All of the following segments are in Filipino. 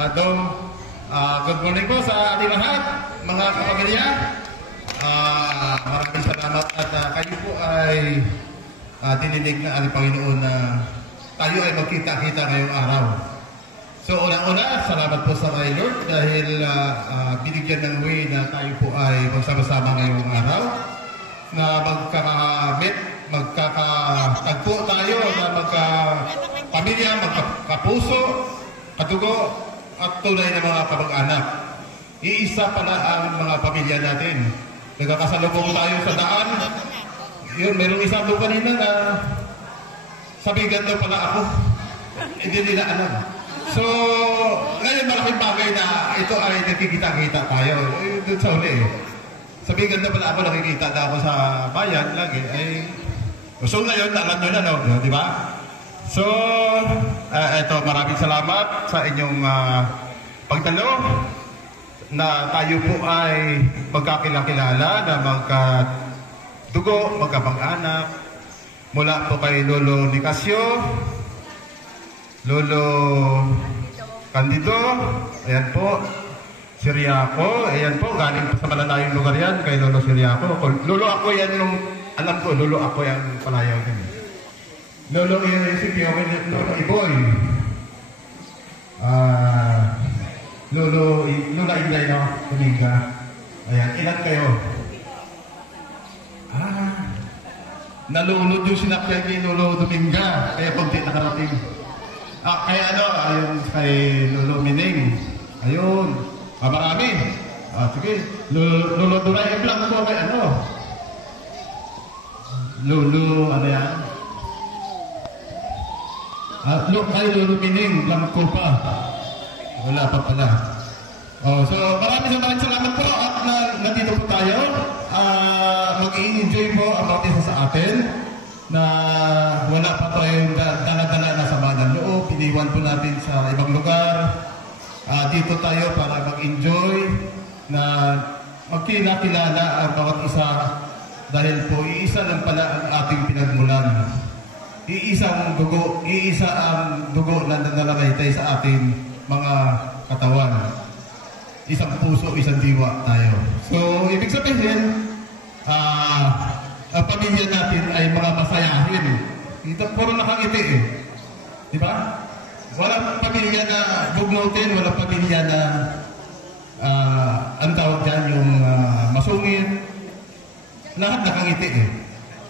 Good morning po sa ating lahat, mga kapamilya. Maraming salamat at kayo po ay dininig na ang Panginoon na tayo ay magkita-kita ngayong araw. So unang-una, salamat po sa kay Lord dahil binigyan ng way na tayo po ay magsama-sama ngayong araw na magkakamit, magkakatagpo tayo na magkapamilya, magkapuso, kadugo, at tunay na mga kamag-anak. Iisa pala ang mga pamilya natin. Nagkakasalubong tayo sa daan. Yun, mayroong isang doon kanina na sabigan daw pala ako. Hindi nila alam. So, ngayon malaking bagay na ito ay nakikita-kita tayo. Doon sa uli eh. Sabigan daw pala ako, nakikita na ako sa bayan lagi. So ngayon, alam nyo na, no? Di ba? So, eto, maraming salamat sa inyong pagdalo na tayo po ay magkakilala na magkadugo, magkapag-anak mula po kay Lolo Nicasio, Lolo Candido, ayan po, Siriaco, ayan po, galing po sa malalayong lugar yan kay Lolo Siriaco. Lolo ako yan yung, alam ko, Lolo ako yan palayaw din. Lolo Lolo Iboy, Lola Inday na Dominga. Ayan, ilan kayo? Nalunod yung sinakyan kay Lolo Dominga, kaya pagti nakarating. Kaya ayun kay Lolo Mining. Ayun, marami. Sige, Lolo Duray Blanco kay Lolo, ano yan? Kay Lolo Mining, Blanco pa. Wala pa pala. So maraming salamat po at nandito po tayo. Mag-i-enjoy po ang bawat isa sa atin na wala pa tayong dala-dala na sama ng loob. Iniwan po natin sa ibang lugar. Dito tayo para mag-enjoy na magkilala ang bawat isa dahil po iisa lang pala ang ating pinagmulan. Iisa ang dugo na nanalalaytay sa ating mga katawan. Isang puso, isang diwa tayo. So, ibig sabihin, ang pamilya natin ay mga masayahin. Ito, puro nakangiti eh. Di ba? Walang pamilya na bugnutin, walang pamilya na ang tawag dyan yung masungit. Lahat nakangiti eh.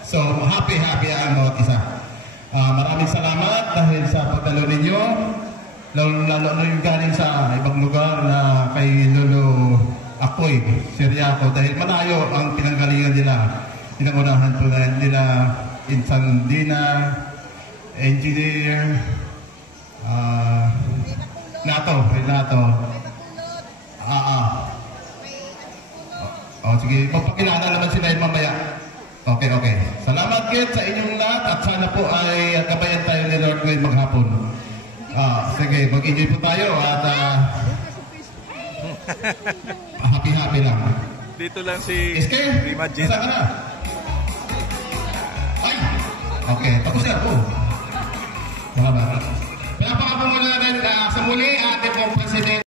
So, happy ang bawat isa. Maraming salamat dahil sa pagdalo ninyo. Lalo na yung galing sa ibang lugar na kay Lolo Akoy, Siriaco, dahil malayo ang pinanggalingan nila. Pinangunahan po nila Insan Dina, Engineer, Nato. Sige, magpakilala naman sila yung mamaya. Okay. Salamat Kit sa inyong lahat at sana po ay gabayan tayo ni Lord ngayon maghapon. Sige, mag-enjoy po tayo at happy lang. Dito lang si Imagine. Saan ka na? Ay! Okay, tapos na po. Pinapakabong mo na rin sa muli at